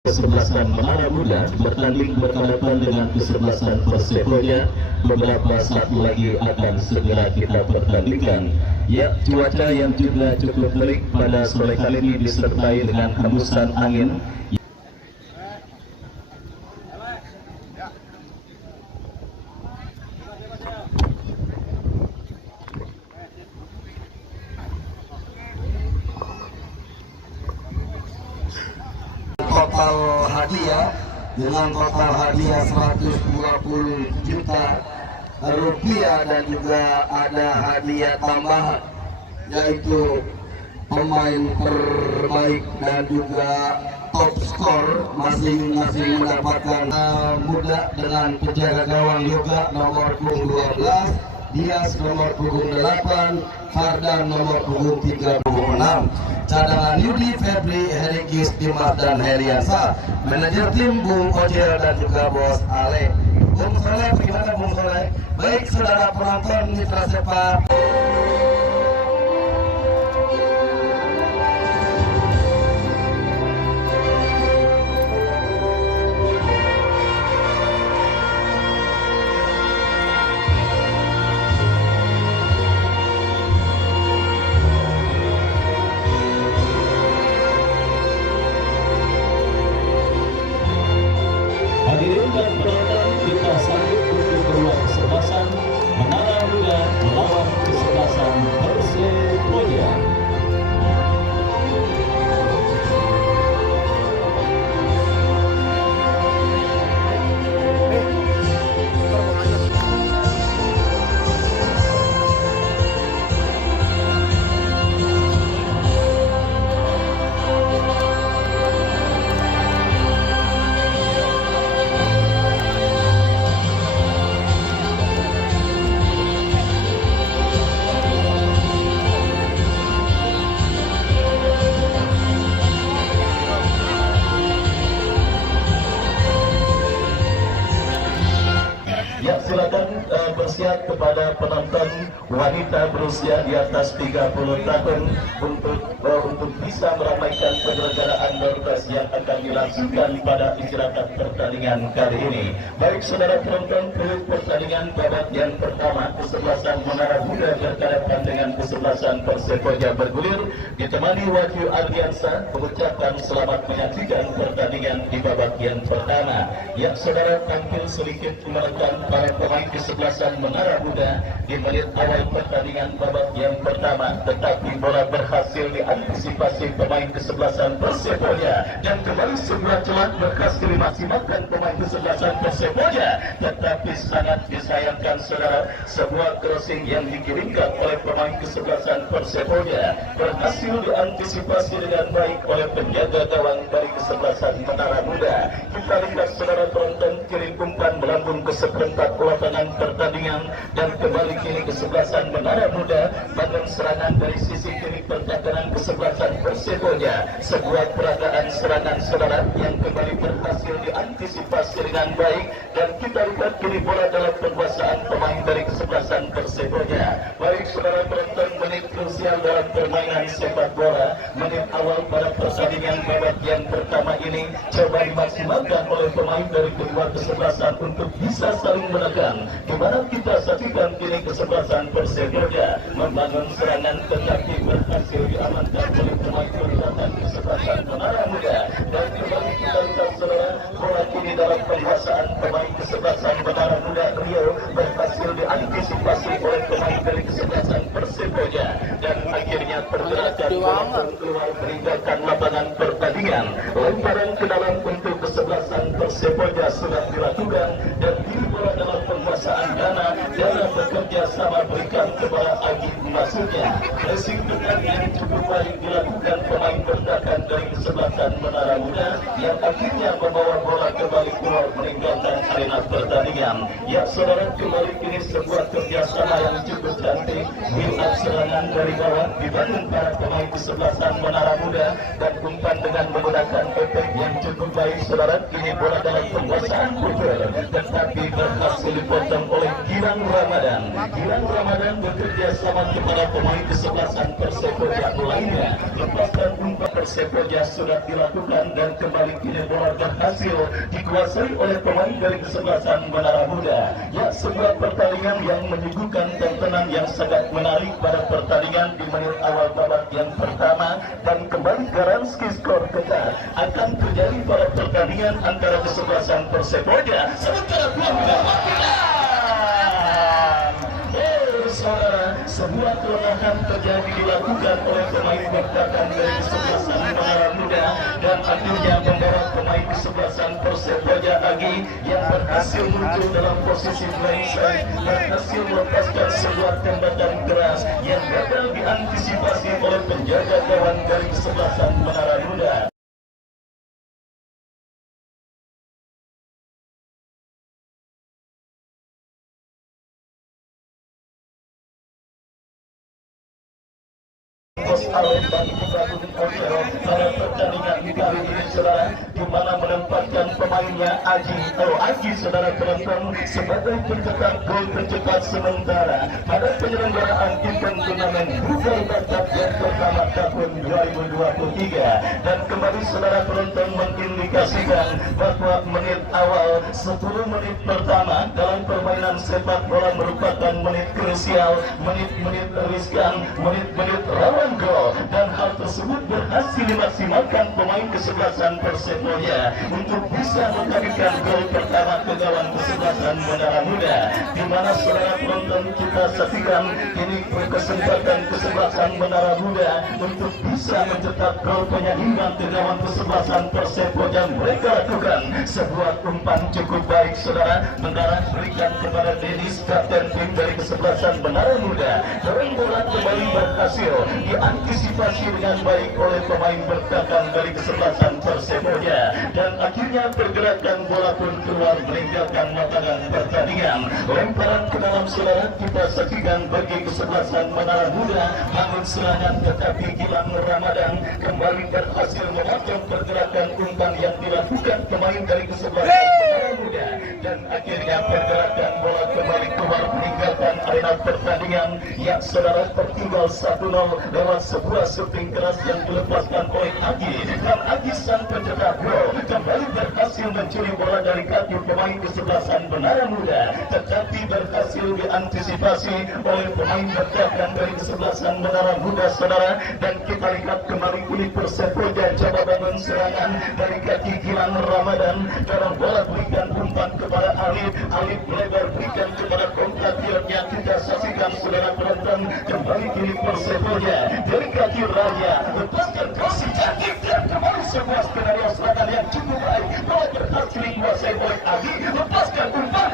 Kesebelasan Menara Muda bertanding berhadapan dengan kesebelasan Persepoja. Beberapa saat lagi akan segera kita pertandingkan. Ya, cuaca yang juga cukup terik pada sore kali ini disertai dengan hembusan angin. Total hadiah dengan total hadiah 120 juta rupiah dan juga ada hadiah tambahan yaitu pemain terbaik dan juga top skor masing-masing mendapatkan muda dengan penjaga gawang Yoga nomor punggung 12, Dias nomor punggung 8, Fardan nomor punggung 36, cadangan Yudi, Febri, Herigis, Dimas dan Heriansa, manajer tim Bung Ojel dan juga Bos Ale. Bung Soleh, bagaimana Bung Soleh? Baik saudara penonton mitra sepak. Hadirin dan penonton, kita sambut untuk kedua kesebelasan Menara Muda melawan kesebelasan Persepoja. Ya, silakan bersiap kepada penonton wanita berusia di atas 30 tahun untuk bisa meramaikan penyelenggaraan Dorcas yang akan dilangsungkan pada istirahat pertandingan kali ini. Baik saudara penonton, pertandingan babak yang pertama kesebelasan Menara Muda berhadapan dengan kesebelasan Persepoja bergulir, ditemani Wahyu Ardiansa mengucapkan selamat menyaksikan pertandingan di babak yang pertama. Ya, saudara, tampil sedikit menekan para pemain kesebelasan Menara Muda di menit awal pertandingan babak yang pertama, tetapi bola berhasil diantisipasi pemain kesebelasan Persepoja dan kembali sebuah celah berhasil dimaksimalkan pemain kesebelasan Persepoja, tetapi sangat disayangkan saudara, sebuah crossing yang dikirimkan oleh pemain kesebelasan Persepoja berhasil diantisipasi dengan baik oleh penjaga gawang dari kesebelasan Menara Muda. Kita lihat saudara penonton, kirim umpan melambung ke seperempat lapangan pertandingan dan kembali kini kesebelasan Menara Muda bangun serangan dari sisi kiri pertahanan kesebelasan Persepoja. Sebuah peragaan serangan saudara yang kembali berhasil diantisipasi dengan baik dan kita lihat kini bola dalam penguasaan pemain dari kesebelasan Persepoja. Baik saudara penonton, menit krusial dalam permainan sepak bola, menit awal pada pertandingan babak yang pertama ini coba dimaksimalkan oleh pemain dari kedua kesebelasan untuk bisa saling menekan, di mana kita saksikan kini kesebelasan Persepoja membangun serangan tetapi berhasil diamankan oleh pemain pertahanan kesebelasan Menara Muda dan kembali kita lihat saudara, bola kini dalam penguasaan pemain kesebelasan Menara Muda Rio berhasil diantisipasi oleh pemain dari kesebelasan Persepoja dan akhirnya pergerakan bola keluar meninggalkan lapangan pertandingan. Lemparan ke dalam untuk kesebelasan Persepoja sudah dilakukan dan kini bola dalam penguasaan Dana bekerja sama berikan kepada Agi masuknya. Pressing dekat yang cukup baik dilakukan pemain bertahan dari kesebelasan Menara Muda yang akhirnya membawa bola kembali keluar meninggalkan arena pertandingan. Ya saudara, kembali kini sebuah kerjasama yang cukup cantik, build-up serangan dari bawah dibangun para pemain kesebelasan Menara Muda dan umpan dengan menggunakan efek yang cukup baik saudara. Kini bola dalam penguasaan Puter tetapi berhasil dipotong oleh Gilang Ramadan. Gilang Ramadan bekerja sama kepada pemain kesebelasan Persepoja lainnya. Lepaskan umpan Persepoja sudah dilakukan dan kembali kini bola berhasil dikuasai oleh pemain dari kesebelasan Menara Muda. Ya, sebuah pertandingan yang menyuguhkan tontonan yang sangat menarik pada pertandingan di menit awal babak yang pertama, dan kembali garansi skor ketat akan terjadi pada pertandingan antara kesebelasan Persepoja sementara dua saudara, sebuah kelemahan terjadi dilakukan oleh pemain bertahan dari kesebelasan Menara Muda, dan akhirnya membawa pemain kesebelasan Persepoja lagi yang berhasil muncul dalam posisi blindside, berhasil melepaskan sebuah tembakan keras yang gagal diantisipasi oleh penjaga gawang dari kesebelasan Menara Muda. Bos Allen dan Ibrahim Ojo pada pertandingan kali ini saudara, di mana menempatkan pemainnya Aji saudara penonton sebagai pencetak gol tercepat sementara pada penyelenggaraan event turnamen Bukai Bakat yang pertama tahun 2023. Dan kembali saudara penonton mengindikasikan bahwa menit awal 10 menit pertama dalam permainan sepak bola merupakan menit krusial, menit-menit riskan, menit-menit rawan gol, dan hal tersebut berhasil dimaksimalkan pemain kesebelasan Persepoja untuk bisa menghadirkan gol pertama ke gawang kesebelasan Menara Muda, di mana saudara penonton kita saksikan ini kesempatan kesebelasan Menara Muda untuk bisa mencetak gol penyeimbang ke gawang kesebelasan Persepoja. Mereka lakukan sebuah umpan cukup baik saudara, Menara berikan kepada Dennis, kapten tim dari kesebelasan Menara Muda, dan bola kembali berhasil diantisipasi dengan baik oleh pemain bertahan dari kesebelasan Persepoja, dan akhirnya pergerakan bola pun keluar meninggalkan lapangan pertandingan. Lemparan ke dalam saudara kita saksikan bagi kesebelasan Menara Muda, bangun serangan tetapi Gilang Ramadan kembali berhasil memotong pergerakan umpan yang dilakukan pemain dari kesebelasan Menara Muda, dan akhirnya pergerakan bola kembali keluar meninggalkan arena pertandingan yang saudara tertinggal 1-0 lewat sebuah shooting keras yang dilepaskan oleh Agi, dan Agi sang pencetak gol kembali berhasil mencuri bola dari kaki pemain kesebelasan Menara Muda, tetapi berhasil diantisipasi oleh pemain bertahan dari kesebelasan Menara Muda saudara. Dan kita lihat kembali ini Persepoja coba bangun serangan dari kaki Gilang Ramadan, dalam bola berikan umpan kepada Alif lebar berikan kepada kompetitornya. Kita saksikan saudara penonton kembali ini Persepoja dari kaki Raja lepaskan kasih cantik, dan kembali sebuah skenario serangan yang cukup baik, bola berhasil dikuasai oleh Agi, lepaskan umpan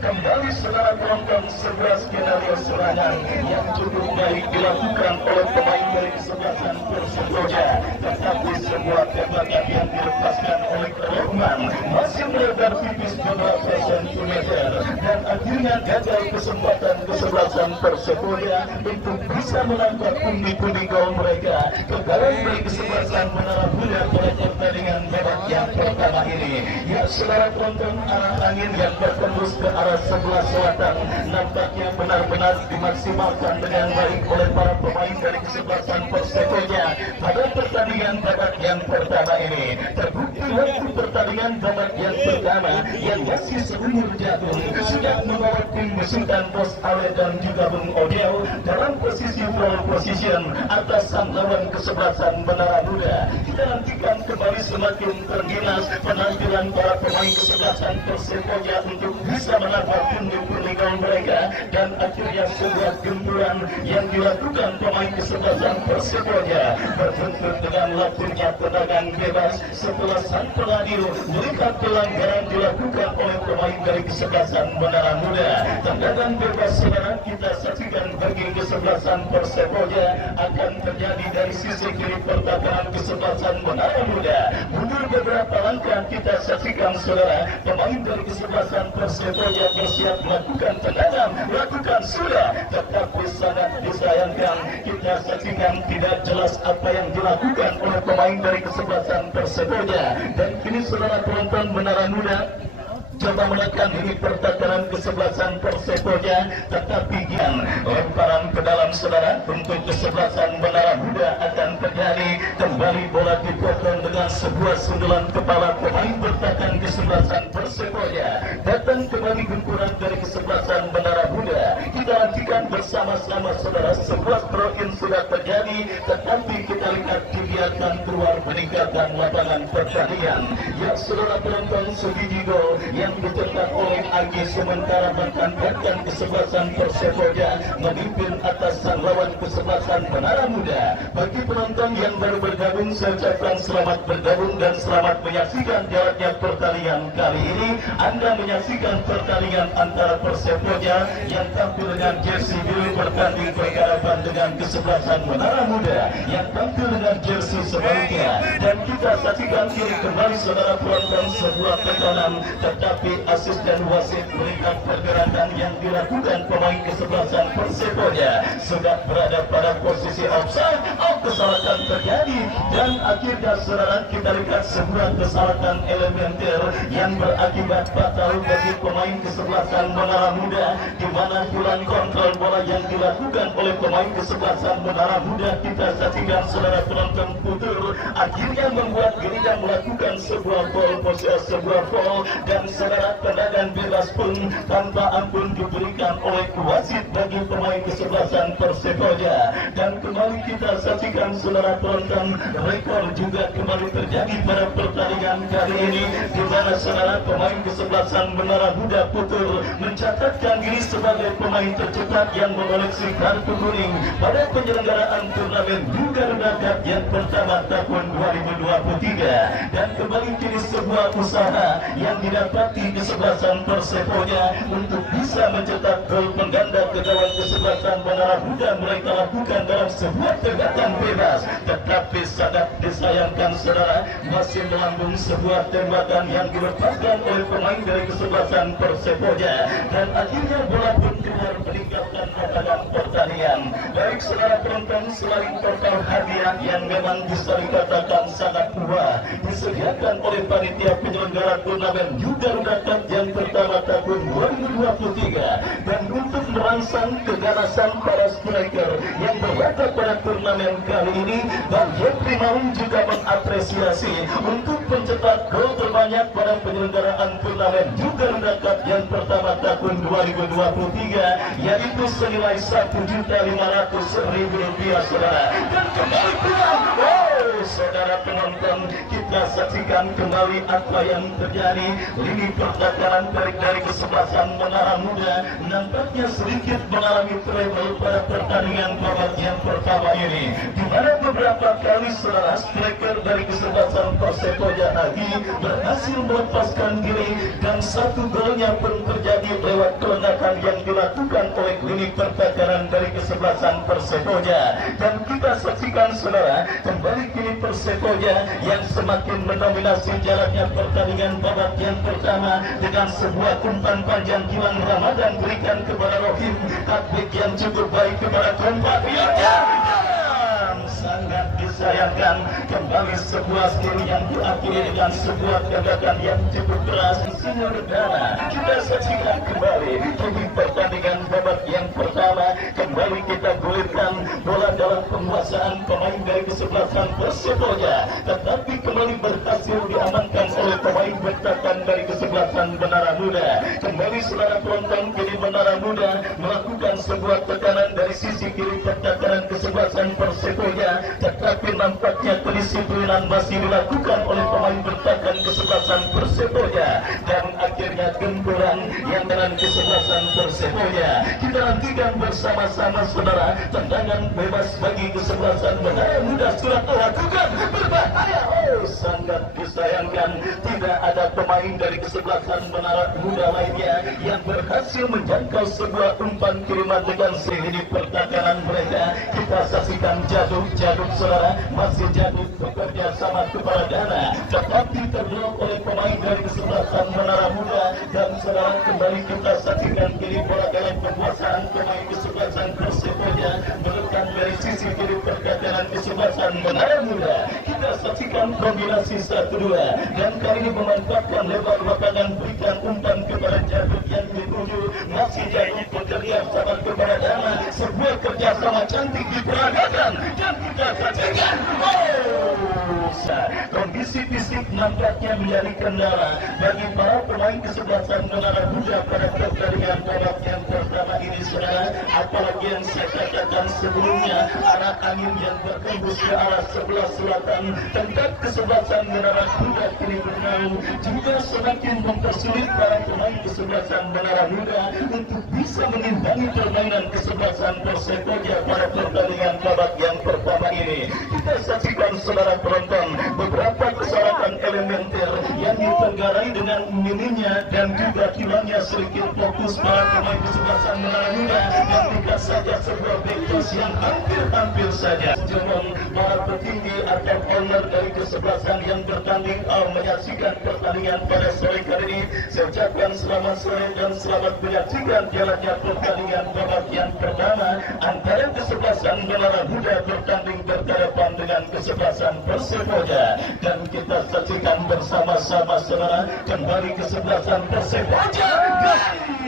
kembali saudara penonton sebuah skenario serangan yang cukup baik dilakukan oleh pemain dari kesebelasan Persepoja, tetapi sebuah tembakan yang dilepaskan oleh Rohman masih melebar tipis beberapa sentimeter, dan akhirnya gagal kesempatan kesebelasan Persepoja untuk bisa menangkap pundi-pundi gol mereka ke gawang dari kesebelasan Menara Muda pada pertandingan babak yang pertama ini. Ya saudara penonton, arah angin yang bertembus ke arah sebelah selatan nampaknya benar-benar dimaksimalkan dengan baik oleh para pemain dari kesebelasan Persepoja pada pertandingan babak yang pertama ini. Terbukti waktu pertandingan babak yang pertama yang masih seumur jagung sudah membawa tim besutan Bos Ale dan juga Bung Odeo dalam posisi pole position atas sang lawan kesebelasan Menara Muda. Kita nantikan kembali semakin terginas penampilan para pemain kesebelasan Persepoja untuk bisa menangkap pundi-pundi gol mereka, dan akhirnya sebuah gempuran yang dilakukan pemain kesebelasan Persepoja berbentuk dengan lakunya tendangan bebas setelah sang peladil melihat pelanggaran dilakukan oleh pemain dari kesebelasan Menara Muda. Tendangan bebas saudara kita saksikan bagi kesebelasan Persepoja akan terjadi dari sisi kiri pertahanan kesebelasan Menara Muda. Mundur beberapa langkah kita saksikan saudara, pemain dari kesebelasan Persepoja bersiap melakukan tendangan, lakukan sudah, tetapi sangat disayangkan kita saksikan tidak jelas apa yang dilakukan oleh pemain dari kesebelasan Persepoja. Dan kini saudara penonton Menara Muda, coba menekan ini pertahanan kesebelasan Persepoja, tetapi gian lemparan ke dalam saudara untuk kesebelasan Menara Muda akan terjadi. Kembali bola dipotong dengan sebuah sundulan kepala pemain bertahan kesebelasan Persepoja. Datang kembali gempuran dari kesebelasan Menara Muda. Kita nantikan bersama-sama saudara, sebuah throw in sudah terjadi, tetapi kita lihat kegiatan keluar meninggalkan lapangan pertandingan. Ya saudara penonton, sebiji gol yang dicetak oleh Agi sementara mengantarkan kesebelasan Persepoja memimpin atas sang lawan kesebelasan Menara Muda. Bagi penonton yang baru bergabung, saya ucapkan selamat bergabung dan selamat menyaksikan jalannya pertandingan kali ini. Anda menyaksikan pertandingan antara Persepoja yang tampil dengan jersey biru bertanding berhadapan dengan kesebelasan Menara Muda yang tampil dengan jersey sebaliknya. Dan kita saksikan kiri kembali saudara penonton, sebuah tekanan, tetapi asisten wasit melihat pergerakan yang dilakukan pemain kesebelasan Persepoja sudah berada pada posisi offside. Kesalahan terjadi dan akhirnya saudara kita lihat sebuah kesalahan elementer yang berakibat fatal bagi pemain kesebelasan Menara Muda, di mana hilang kontrol bola yang dilakukan oleh pemain kesebelasan Menara Muda. Kita saksikan saudara penonton putur, akhirnya membuat Gereja melakukan sebuah foul dan saudara tendangan bebas pun tanpa ampun diberikan oleh wasit bagi pemain kesebelasan Persepoja. Dan kembali kita saksikan saudara penonton, rekor juga kembali terjadi pada pertandingan kali ini, di mana saudara pemain kesebelasan Menara Muda putur mencatatkan diri sebagai pemain tercepat yang mengoleksi kartu kuning pada penyelenggaraan turnamen Garuda Cup yang pertama tahun 2023. Dan kembali kini sebuah usaha yang didapati kesebelasan Persepoja untuk bisa mencetak gol pengganda ke gawang kesebelasan Menara Muda mereka lakukan dalam sebuah tendangan bebas, tetapi sangat disayangkan saudara, masih melambung sebuah tembakan yang dilepaskan oleh pemain dari kesebelasan Persepoja dan akhirnya bola pun keluar meninggalkan lapangan pertandingan. Baik saudara penonton, selain total hadiah yang memang bisa dikatakan sangat murah disediakan oleh panitia penyelenggara turnamen Garuda Cup yang pertama tahun 2023, dan untuk merangsang keganasan para striker yang berlaga pada turnamen kali ini, Bang Jeffrey Maung juga mengapresiasi untuk pencetak gol terbanyak pada penyelenggaraan turnamen Garuda Cup yang pertama tahun 2023, yaitu senilai Rp1.500.000 saudara. Dan kembali pulang, saudara penonton, kita saksikan kembali apa yang terjadi. Lini pertahanan dari kesebelasan Menara Muda nampaknya sedikit mengalami trouble pada pertandingan babak yang pertama ini, di mana beberapa kali saudara striker dari kesebelasan Persepoja Agi berhasil melepaskan diri dan satu golnya pun terjadi lewat kelengakan yang dilakukan oleh lini pertahanan dari kesebelasan Persepoja. Dan kita saksikan saudara, kembali kini Persepoja yang semakin mendominasi jalannya pertandingan babak yang pertama dengan sebuah umpan panjang Gilang Ramadan berikan kepada Rohim, takbik yang cukup baik kepada kompatriotnya. Sangat disayangkan, kembali sebuah skill yang diakhiri dengan sebuah gagakan yang cukup keras. Saudara, kita saksikan kembali di pertandingan babak yang pertama. Kembali kita gulirkan bola dalam penguasaan pemain dari kesebelasan Persepoja, tetapi kembali berhasil diamankan oleh pemain bertahan dari kesebelasan Menara Muda. Kembali saudara penonton, kini Menara Muda melakukan sebuah tekanan dari sisi kiri pertahanan kesebelasan Persepoja, tetapi nampaknya kedisiplinan masih dilakukan oleh pemain bertahan kesebelasan Persepoja, dan akhirnya gempuran yang dengan kesebelasan Persepoja. Kita nantikan bersama-sama saudara, tendangan bebas bagi kesebelasan Menara Muda sudah dilakukan, berbahaya. Sangat disayangkan tidak ada pemain dari kesebelasan Menara Muda lainnya yang berhasil menjangkau sebuah umpan kiriman dengan sehingga pertahanan mereka. Kita saksikan jaduk saudara, masih jaduk bekerja sama kepada Dana, tetapi terblok oleh pemain dari kesebelasan Menara Muda. Dan saudara, kembali kita saksikan kini bola dalam penguasaan pemain kesebelasan Persepoja menekan dari sisi kini pergerakan kesebelasan Menara Muda. Kita saksikan kombinasi 1-2 dan kali ini memanfaatkan lebar lapangan, berikan umpan kepada Jaduk yang dituju, masih jadi terlihat sama kepada Dana. Sebuah kerjasama cantik diperagakan dan kita saksikan. Kondisi fisik nampaknya menjadi kendala bagi para pemain kesebelasan Menara Muda pada pertandingan babak yang pertama ini, saudara. Apalagi yang saya katakan sebelumnya, arah angin yang bertembus ke arah sebelah selatan tempat kesebelasan Menara Muda kini bernaung juga semakin mempersulit para pemain kesebelasan Menara Muda untuk bisa mengimbangi permainan kesebelasan Persepoja pada pertandingan babak yang pertama ini. Kita saksikan, saudara penonton, beberapa kesalahan elementer yang ditenggarai dengan minimnya dan juga hilangnya sedikit fokus para pemain kesebelasan Menara Muda, dan tidak saja sebuah backless yang hampir saja jempol para petinggi atau owner dari kesebelasan yang bertanding menyaksikan pertandingan pada sore kali ini. Saya ucapkan selamat sore dan selamat menyaksikan jalannya pertandingan babak yang pertama antara kesebelasan Menara Muda bertanding berhadapan dengan kesebelasan Persepoja, dan kita saksikan bersama-sama, saudara, kembali kesebelasan Persepoja.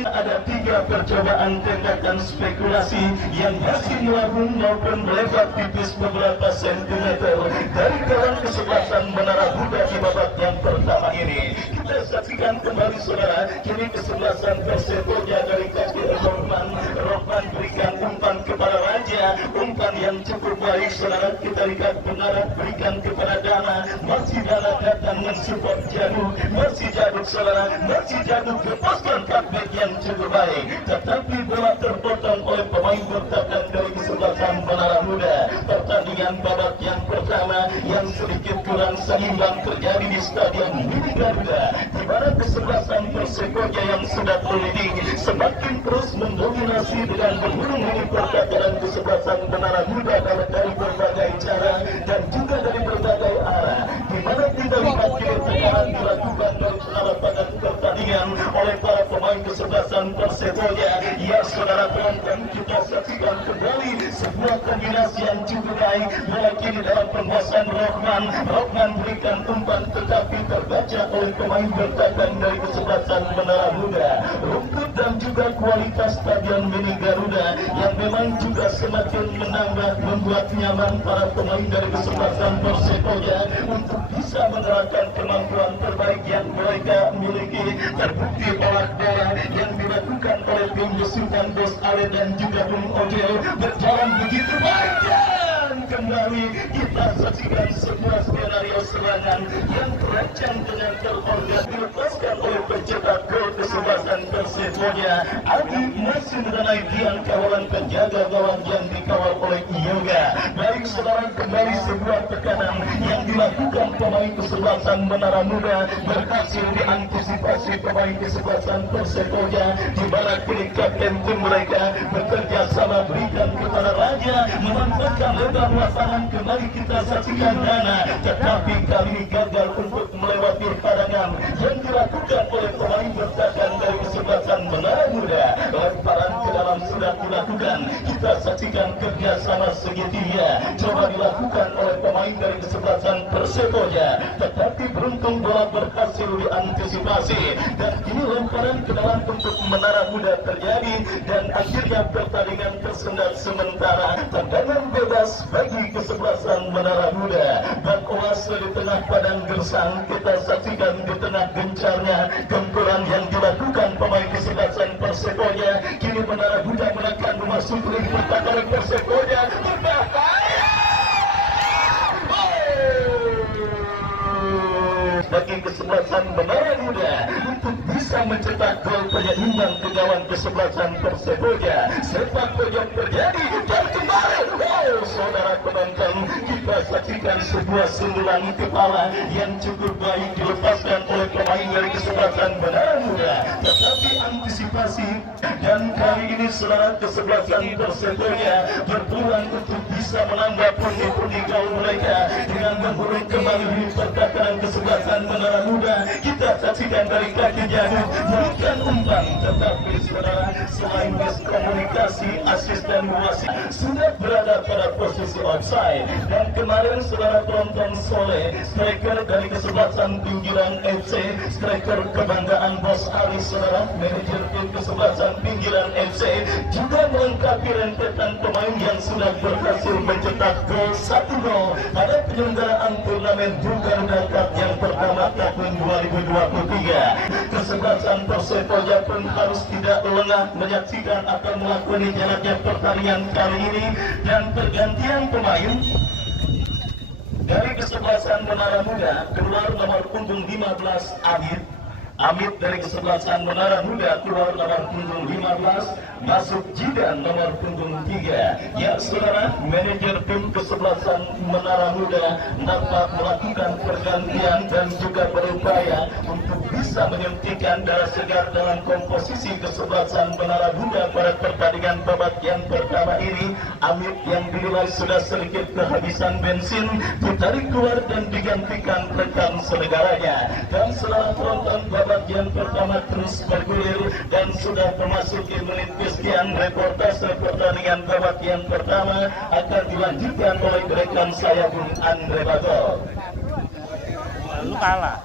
Ada 3 percobaan tembakan spekulasi yang masih melambung maupun melebar tipis beberapa sentimeter dari kawan kesebelasan Menara Muda di babak yang pertama ini. Kita saksikan kembali, saudara, kini kesebelasan Persepoja dari kaki Rohman berikan umpan kepada Raja, umpan yang cukup baik, saudara. Kita lihat Menara berikan kepada Dana, masih Dana datang mensupport Jaduk, masih Jaduk, saudara, masih Jaduk lepaskan cutback yang cukup baik, tetapi bola terpotong oleh pemain bertahan dari kesebelasan Menara Muda. Pertandingan babak yang pertama yang sedikit kurang seimbang terjadi di Stadion Mini Garuda, di mana kesebelasan Persepoja yang sudah leading semakin terus mendominasi dengan berhubung pergerakan kesebelasan Menara Muda dari berbagai cara dan juga dari berbagai arah, di mana kita lihat kini tekanan dilakukan dari lapangan pertandingan oleh para pemain kesebelasan Persepoja. Ya, saudara penonton, kita saksikan kembali sebuah kombinasi yang cukup baik. Bola kini dalam penguasaan Rohman berikan umpan tetapi terbaca oleh pemain bertahan dari kesebelasan Menara Muda. Rumput dan juga kualitas Stadion Mini Garuda yang memang juga semakin menambah membuat nyaman para pemain dari kesebelasan Persepoja untuk bisa menerapkan kemampuan terbaik yang mereka miliki. Terbukti bola yang dilakukan oleh tim besutan Bos Ale dan juga Bung Ojo berjalan begitu baik, dan kembali kita saksikan sebuah skenario serangan yang terancam dengan terorganisir dilepaskan oleh pencetak gol kesebelasan Persepoja. Adi masih mengenai tiang kawalan penjaga gawang yang dikawal oleh Yoga. Baik, saudara, kembali sebuah tekanan yang dilakukan pemain kesebelasan Menara Muda berhasil diantisipasi pemain kesebelasan Persepoja, di mana kini kapten tim mereka bekerja sama berikan kepada Raja memanfaatkan lebar lapangan. Kembali kita saksikan Dana, tetapi kali ini gagal untuk melewati padangan yang dilakukan oleh pemain bertahan dari kesebelasan Menara Muda. Lemparan ke dalam sudah dilakukan. Kita saksikan kerjasama segitiga coba dilakukan oleh pemain dari kesebelasan Persepoja, tetapi beruntung bola berhasil diantisipasi dan kini lemparan ke dalam untuk Menara Muda terjadi dan akhirnya pertandingan tersendat sementara. Tendangan bebas bagi kesebelasan Menara Muda dan oase di tengah padang gersang. Kita saksikan di tengah gencarnya gempuran yang dilakukan pemain kesebelasan Persepoja. Kini Menara Muda menekan masuk ring pertahanan Persepoja berbahaya bagi kesebelasan Menara Muda untuk bisa mencetak gol penyeimbang ke gawang kesebelasan Persepoja. Sepak pojok terjadi dan kembali. Saudara penonton, kita saksikan sebuah sundulan kepala yang cukup baik dilepaskan oleh pemain dari kesebelasan Menara Muda, tetapi antisipasi dan kali ini saudara kesebelasan Persepoja berpeluang untuk bisa menambah pundi-pundi gol mereka dengan memburuk kembali pertahanan kesebelasan Menara Muda. Kita saksikan dari kaki jauh bukan umpan, tetapi saudara selain miskomunikasi asisten wasit sudah berada pada posisi offside. Dan kemarin saudara penonton Soleh, striker dari kesebelasan pinggiran FC, striker kebanggaan Bos Ali saudara, manajer tim kesebelasan pinggiran FC, juga melengkapi rentetan pemain yang sudah berhasil mencetak gol 1-0 pada penyelenggaraan turnamen Garuda Cup yang pertama tahun 2023. Kesebelasan Persepoja pun harus tidak lengah menyaksikan akan melakukan jalannya pertandingan kali ini, dan pergantian pemain dari kesebelasan Menara Muda keluar nomor punggung 15 Amit dari kesebelasan Menara Muda keluar nomor punggung 15, masuk Jidan nomor punggung 3. Ya saudara, manajer tim kesebelasan Menara Muda dapat melakukan pergantian dan juga berupaya untuk bisa menyuntikkan darah segar dalam komposisi kesebelasan Menara Muda pada pertandingan babak yang pertama ini. Amit yang dinilai sudah sedikit kehabisan bensin ditarik keluar dan digantikan rekan senegaranya. Dan saudara penonton, babak yang pertama terus bergulir dan sudah memasuki menit kesekian. Reportase pertandingan babak yang pertama akan dilanjutkan oleh rekan saya Bung Andre Bagol. Lu kalah.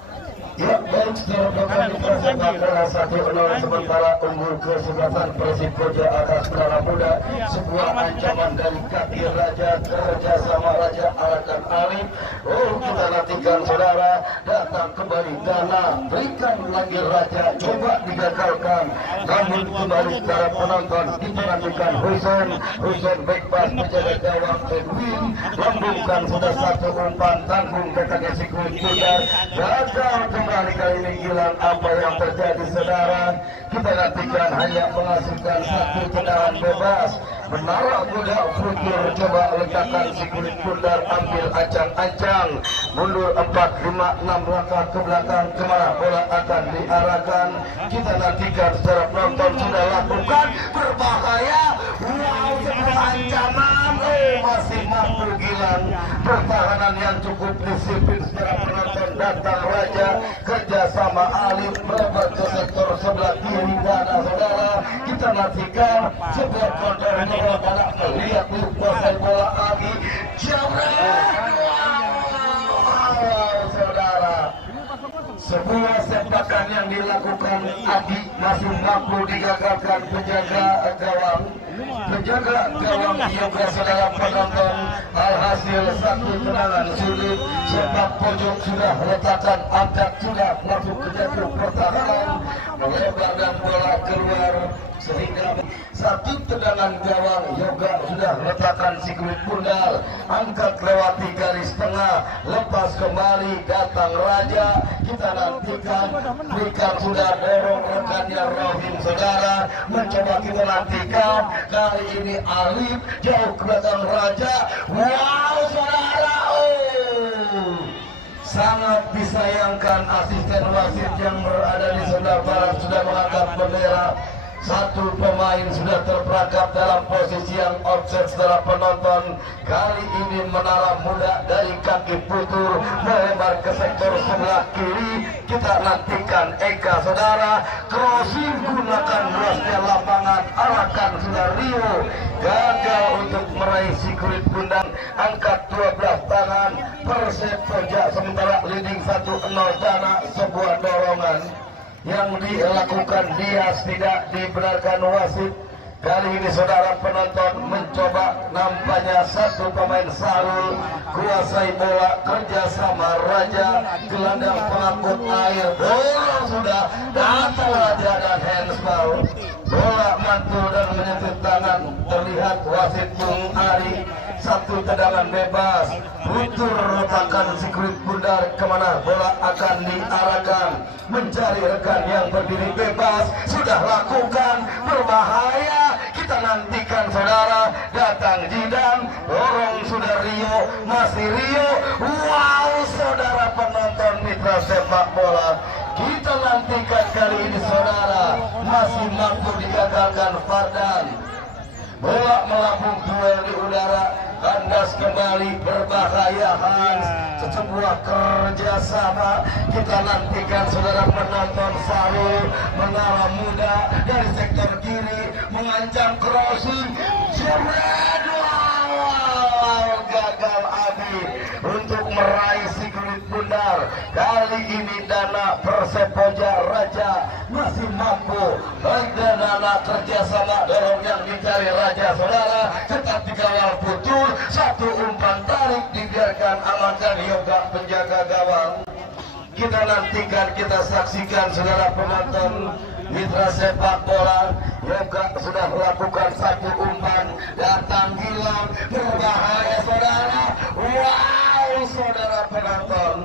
Ya, baik, secara bola 1-0 sementara unggul kesebelasan Persepoja atas Menara Muda. Sebuah ancaman dari kaki Raja, kerjasama Raja Arakan Alif. Oh, kita nantikan saudara, datang kembali Dana, berikan lagi Raja, coba digagalkan. Namun kembali para penonton, kita nantikan Husen backpass menjaga gawang Edwin, lambungkan sudah satu umpan, tanggung datangnya si kulit pudar, gagal kembali kali ini. Hilang apa yang terjadi saudara, kita nantikan hanya menghasilkan satu tendangan bebas. Menara Muda Futur coba letakkan si kulit pudar, ambil ancang-ancang, mundur 4, 5, 6 langkah ke belakang, kemana bola akan diarahkan. Kita nantikan secara penonton sudah lakukan, berbahaya. Wow, sebuah ancaman, masih mampu Gilang. Pertahanan yang cukup disiplin secara penonton, datang Raja, kerjasama Alif melebar ke sektor sebelah kiri Dana saudara. Kita nantikan sebuah counter bola, melihat kuasai bola lagi, jauh saudara. Sebuah sepakan yang dilakukan Adi masih mampu digagalkan penjaga gawang. Penjaga gawang juga saudara penonton. Alhasil satu tendangan sulit, sepak pojok sudah letakkan, angkat sudah masuk ke jatuh pertahanan, melebar dan bola keluar, sehingga satu tendangan gawang yoga sudah letakkan si kulit pundal, angkat lewati garis tengah, lepas kembali, datang Raja. Kita nantikan, berikan sudah dorong rekannya Rohim saudara, mencoba kita nantikan. Kali ini Alif jauh ke belakang Raja. Wow saudara, sangat disayangkan asisten wasit yang berada di sebelah barat sudah mengangkat bendera. Satu pemain sudah terperangkap dalam posisi yang offset setelah penonton. Kali ini Menara Muda dari kaki Putur melebar ke sektor sebelah kiri. Kita nantikan Eka saudara, crossing gunakan luasnya lapangan, arahkan sudah Rio, gagal untuk meraih si kulit pundang. Angkat 12 tangan Persepoja sementara leading 1-0 Dana. Sebuah dorongan yang dilakukan Dias tidak dibenarkan wasit. Kali ini saudara penonton mencoba, nampaknya satu pemain Sarul kuasai bola, kerjasama Raja, gelandang pengangkut air, bola sudah datang Raja dan handsball, bola mantul dan menyentuh tangan. Terlihat wasit Bung Ari, satu tendangan bebas. Putur letakkan si kulit pundar, kemana bola akan diarahkan, mencari rekan yang berdiri bebas, sudah lakukan, berbahaya. Kita nantikan saudara, datang Jidan, dorong sudah Rio, masih Rio. Wow saudara penonton mitra sepak bola, kita nantikan kali ini saudara, masih mampu digagalkan Fardan. Bola melambung duel di udara, kandas kembali berbahaya Hans. Sebuah kerjasama kita nantikan saudara penonton. Farul Menara Muda dari sektor kiri mengancam crossing, jebret, gagal Abi untuk meraih si kulit bundar. Kali ini Dana Persepoja Raja masih mampu. Baik Dana kerjasama dorong yang dicari Raja saudara, tetap dikawal Putur. Satu umpan tarik dibiarkan amankan Yoga penjaga gawang. Kita nantikan, kita saksikan saudara penonton. Mitra sepak bola Yoga sudah melakukan satu umpan, datang Gilang berbahaya saudara. Wow saudara penonton,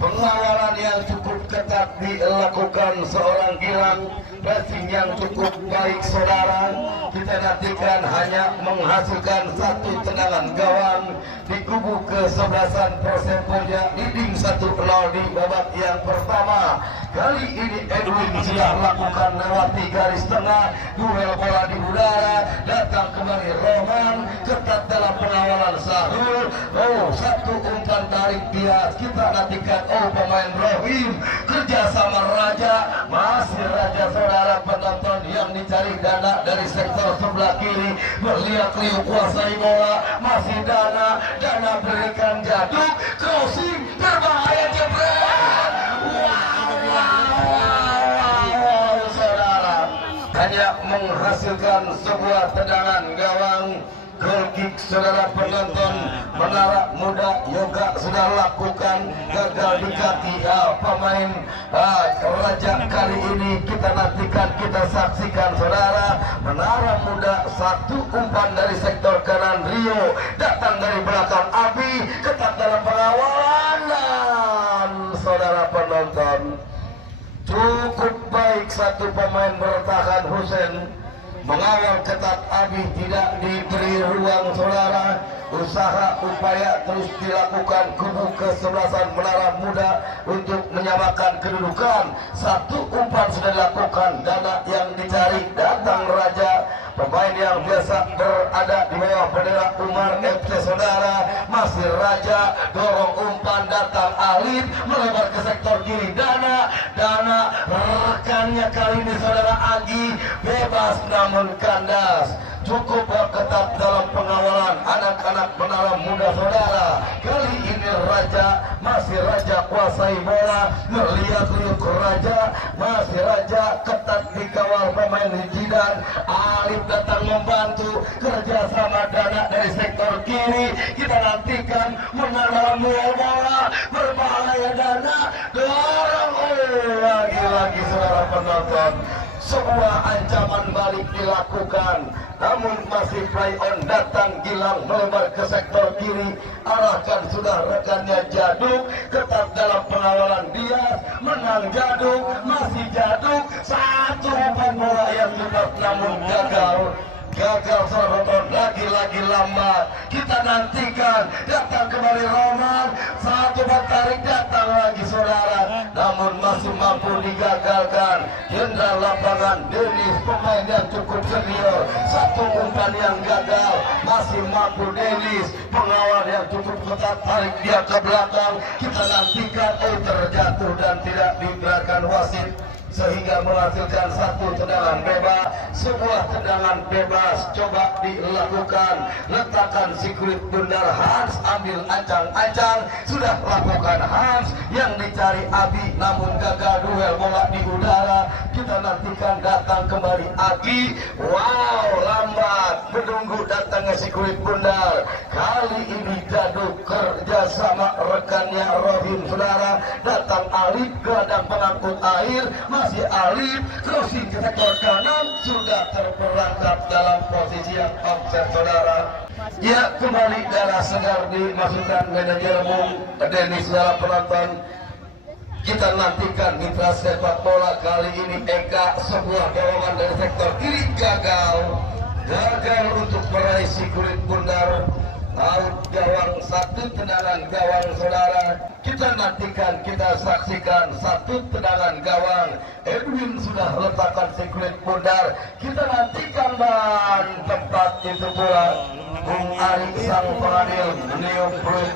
pengawalan yang cukup ketat dilakukan seorang Gilang, passing yang cukup baik saudara. Kita nantikan hanya menghasilkan satu tendangan gawang di kubu kesebelasan Persepoja, leading 1-0 di babak yang pertama. Kali ini Edwin sudah melakukan lewati garis tengah, duel bola di udara, datang kembali Roman, ketat dalam pengawalan Sahul. Oh, satu umpan tarik dia, kita nantikan. Oh, pemain Rohim, kerjasama Raja, masih Raja saudara penonton yang dicari Dana dari sektor sebelah kiri, berliak-liuk kuasai bola, masih Dana berikan jaduk, crossing, berbahaya, jebret. Saudara, hanya menghasilkan sebuah tendangan gawang. Goal kick saudara penonton. Menara Muda Yoga sudah lakukan, gagal di kaki pemain Raja. Kali ini kita nantikan, kita saksikan saudara. Menara Muda satu umpan dari sektor kanan Rio, datang dari belakang Abi, ketat dalam pengawalan dan saudara penonton, cukup baik satu pemain bertahan Husen mengawal ketat Abi, tidak diberi ruang saudara. Usaha upaya terus dilakukan kubu kesebelasan Menara Muda untuk menyamakan kedudukan. Satu umpan sudah dilakukan, Dana yang dicari, datang Raja, pemain yang biasa berada di bawah bendera Umar FC saudara. Masih Raja, dorong umpan, datang Alif, melebar ke sektor kiri Dana rekannya kali ini saudara Agi, bebas namun kandas. Cukup ketat dalam pengawalan anak-anak Menara Muda saudara. Kali ini Raja, masih Raja kuasai bola, melihat-lihat Raja, masih Raja ketat dikawal pemain Jidan. Alif datang membantu, kerjasama Dana dari sektor kiri. Kita nantikan Menara bola, berbahaya Dana, dorong lagi-lagi saudara penonton. Sebuah ancaman balik dilakukan, namun masih play on, datang Gilang melebar ke sektor kiri, arahkan sudah rekannya Jaduk, ketat dalam pengawalan Dias, menang Jaduk, masih Jaduk, satu umpan bola yang cepat namun gagal saudara, lagi-lagi lambat. Kita nantikan, datang kembali Roman, satu tarik, datang lagi saudara, namun masih mampu digagalkan. Jenderal lapangan Dennis, pemain yang cukup senior, satu umpan yang gagal, masih mampu Dennis, pengawal yang cukup ketat, tarik dia ke belakang. Kita nantikan, terjatuh dan tidak dibiarkan wasit, sehingga menghasilkan satu tendangan bebas. Sebuah tendangan bebas coba dilakukan, letakkan si kulit bundar Hans, ambil ancang-ancang, sudah lakukan Hans, yang dicari Abi namun gagal, duel bola di udara. Kita nantikan, datang kembali Agi, wow lambat menunggu datangnya si kulit bundar. Kali ini Jaduk kerjasama rekannya Rohim saudara, datang Alif, gelandang pengangkut air, masih Alif, crossing ke sektor kanan, sudah terperangkap dalam posisi yang offset saudara. Ya, kembali darah segar dimasukkan manajer umum Dennis saudara penonton. Kita nantikan mitra sepak bola kali ini Eka, sebuah dorongan dari sektor kiri gagal untuk meraih si kulit bundar. out gawang, satu tendangan gawang saudara. Kita nantikan, kita saksikan satu tendangan gawang. Edwin sudah letakkan sekulit bundar. Kita nantikan dan tempat itu pula Bung Ari sang pengadil. Beliau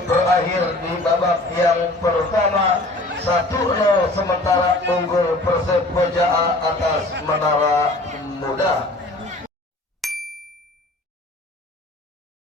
berakhir di babak yang pertama 1-0, sementara unggul Persib Pojaa atas Menara Muda.